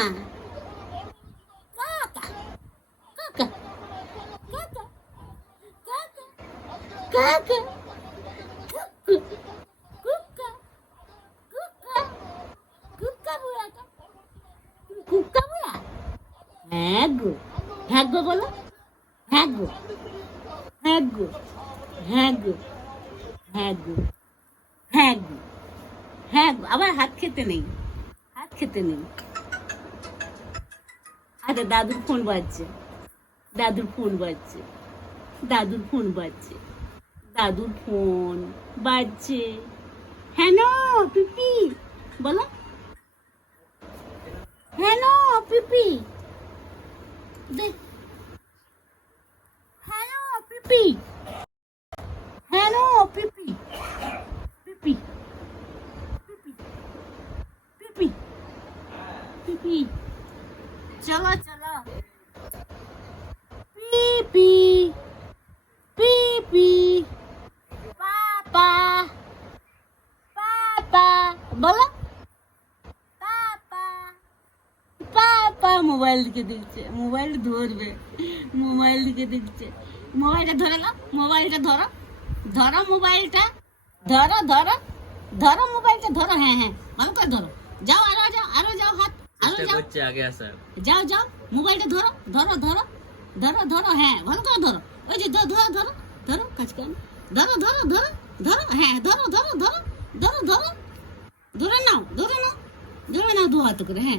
কাকা কাকা কাকা কাকা কুক্কা কুক্কা কুক্কা বুড়াটা কুক্কা বুড়া হ্যাঁ গো বলো হ্যাঁ গো হ্যাঁ গো হ্যাঁ গো হ্যাঁ গো হ্যাঁ গো হ্যাঁ গো আবার হাত খেতে নেই আরে দাদুর ফোন বাজছে দাদুর ফোন বাজছে হ্যাঁ পিপি বলো হ্যালো পিপি দেখ হ্যালো পিপি পিপি পিপি পিপি পিপি চলো পিপি পিপি পাপা বলো পাপা মোবাইল দিকে দেখছে মোবাইল ধরবে মোবাইল দিকে দেখছে মোবাইলটা ধরে নাও মোবাইলটা ধরো মোবাইলটা ধরো মোবাইলটা ধরো হ্যাঁ ভালো করে ধরো যাও আরো যাও হাত আরো যাও আগে আসার যাও মোবাইলটা ধরো হ্যাঁ ভালো করে ধরো ওই যে ধরো কাজ কর ধরো হ্যাঁ ধরো ধরে নাও দু হাত করে হ্যাঁ